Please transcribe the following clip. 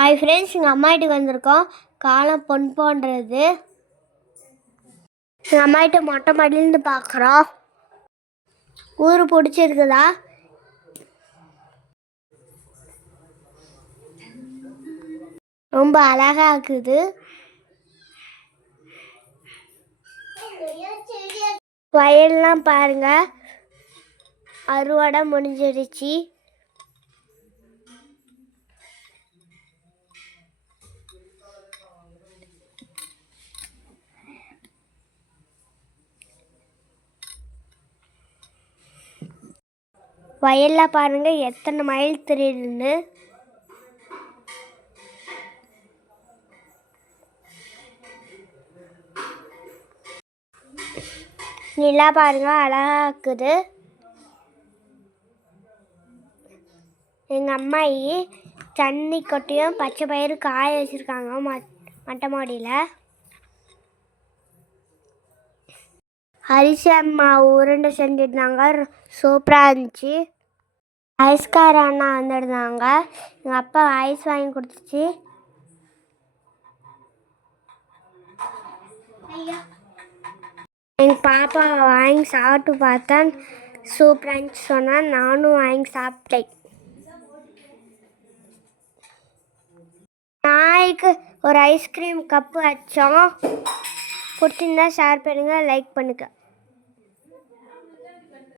Hi friends, எங்கள் அம்மா வீட்டுக்கு வந்திருக்கோம். காலம் பொன் போன்றது. எங்கள் அம்மா வீட்டு மொட்டை மாடிலேருந்து பார்க்குறோம். ஊர் பிடிச்சிருக்குதா? ரொம்ப அழகாக இருக்குது. வயல்லாம் பாருங்க, அறுவடை முடிஞ்சிடுச்சு. வயலில் பாருங்கள் எத்தனை மயில் தெரியுதுன்னு. நிலா பாருங்க அழகாக இருக்குது. எங்கள் அம்மாயி தண்ணி கொட்டியும் பச்சை பயிறு காய வச்சுருக்காங்க மொட்டை மாடியில். அரிசி அம்மா உருண்டை செஞ்சுருந்தாங்க, சூப்பராக இருந்துச்சு. ஐஸ்கார அண்ணா வந்துருந்தாங்க. எங்கள் அப்பா ஐஸ் வாங்கி கொடுத்துச்சு. எங்கள் பாப்பா வாங்கி சாப்பிட்டு பார்த்தேன், சூப்பராக இருந்துச்சு சொன்னால் நானும் வாங்கி சாப்பிட்டேன். நாளைக்கு ஒரு ஐஸ்கிரீம் கப்பு வச்சோம். பிடிச்சிருந்தா ஷேர் பண்ணுங்கள், லைக் பண்ணுங்கள்.